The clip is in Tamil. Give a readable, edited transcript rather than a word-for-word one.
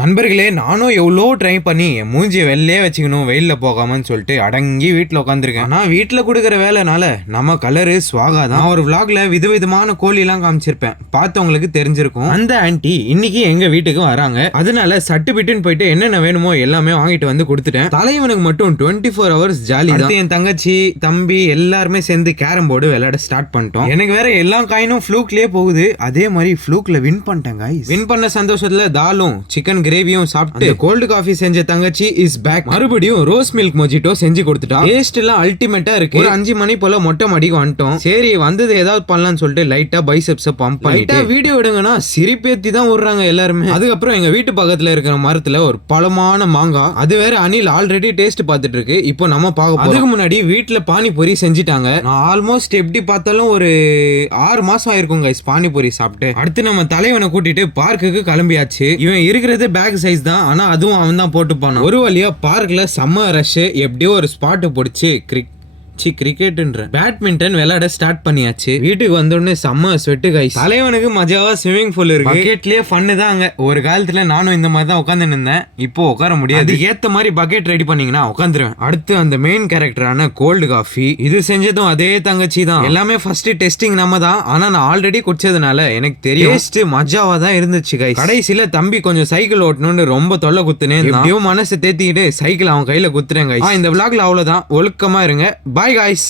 நண்பர்களே, நானும் எவ்வளோ ட்ரை பண்ணி என் மூஞ்சியை வெளிலே வச்சுக்கணும் வெயிலில் போகாமன்னு சொல்லிட்டு அடங்கி வீட்டில் உட்காந்துருக்கேன். ஆனால் வீட்டில் கொடுக்குற வேலைனால நம்ம கலரு ஸ்வாகா தான். ஒரு விளாக்ல விதவிதமான கோழிலாம் காமிச்சிருப்பேன், பார்த்தவங்களுக்கு தெரிஞ்சிருக்கும். அந்த ஆன்ட்டி இன்னைக்கு எங்க வீட்டுக்கு வராங்க. அதனால சட்டு பிட்டுன்னு போயிட்டு என்னென்ன வேணுமோ எல்லாமே வாங்கிட்டு வந்து கொடுத்துட்டேன். தலைவனுக்கு மட்டும் 24 hours ஜாலி தான். என் தங்கச்சி தம்பி எல்லாருமே சேர்ந்து கேரம் போர்டு விளையாட ஸ்டார்ட் பண்ணிட்டோம். எனக்கு வேற எல்லா காயினும் ஃப்ளூக்லயே போகுது. அதே மாதிரி ஃப்ளூக்ல வின் பண்ணிட்டேன் guys. வின் பண்ண சந்தோஷத்துல தாலும் சிக்கன் கிரேவியும் சாப்பிட்டு கோல்டு காஃபி செஞ்ச தங்கச்சி இஸ் பேக். மறுபடியும் ரோஸ் மில்க் மொஜிட்டோ செஞ்சு கொடுத்துட்டா. டேஸ்ட் எல்லாம் அல்டிமேட்டா இருக்கு. ஒரு 5 மணி போல மொட்டை மாடிக்கு வந்துட்டோம். சரி வந்தது ஏதாவது பண்ணலாம்னு சொல்லிட்டு லைட்டா பைசெப்ஸ் பம்ப் பண்ணிட்டு வீடியோ எடுங்கன்னா சிரிப்பேத்தி தான் விடுறாங்க எல்லாருமே. அதுக்கப்புறம் எங்க வீட்டு பக்கத்துல இருக்கிற மரத்துல ஒரு பழமான மாங்காய், அது வேற அனில் ஆல்ரெடி டேஸ்ட் பார்த்துட்டு இருக்கு. இப்போ நம்ம பார்க்க அதுக்கு முன்னாடி வீட்டுல பானிபூரி செஞ்சுட்டாங்க. நான் ஆல்மோஸ்ட் எப்படி பார்த்தாலும் ஒரு 6 மாசம் ஆயிருக்கும் கைஸ் பானிபூரி சாப்பிட்டு. அடுத்து நம்ம தலைவனை கூட்டிட்டு பார்க்குக்கு கிளம்பியாச்சு. இவன் இருக்கிறது பேக் சைஸ் தான், ஆனா அதுவும் அவன் தான் போட்டு போனான். ஒரு வழியா பார்க்ல செம்ம ரஷ். எப்படியோ ஒரு ஸ்பாட் பிடிச்சி கிரிக்கெட்ன்ற பேட்மிண்டன் விளையாட ஸ்டார்ட் பண்ணியாச்சு. வீட்டுக்கு வந்தோடனே செம்ம ஸ்வெட்டு கைஸ். தலைவனுக்கு மஜாவா ஸ்விமிங் பூல் இருக்கு. பக்கெட்லயே ஃபன்னு தான் அங்க. ஒரு காலத்துல நானும் இந்த மாதிரி தான் உட்காந்து இருந்தேன். இப்போ உட்கார முடியாது. ஏத்த மாதிரி பக்கெட் ரெடி பண்ணீங்கன்னா உட்காந்துருவேன். அடுத்து அந்த மெயின் கேரக்டரான கோல்டு காஃபி, இது செஞ்சதும் அதே தங்கச்சி தான். எல்லாமே ஃபர்ஸ்ட் டெஸ்டிங் நம்ம தான். ஆனா நான் ஆல்ரெடி குடிச்சதுனால எனக்கு தெரியும் டேஸ்ட் மஜாவா தான் இருந்துச்சு கைஸ். கடைசியில தம்பி கொஞ்சம் சைக்கிள் ஓட்டணும்னு ரொம்ப தொல்லை குத்துனேன். எப்படியோ மனசை தேத்திக்கிட்டு சைக்கிள் அவன் கையில குத்துறேன் கைஸ். இந்த விளாக்ல அவ்வளவுதான். ஒழுக்கமா இருங்க. பாய் guys.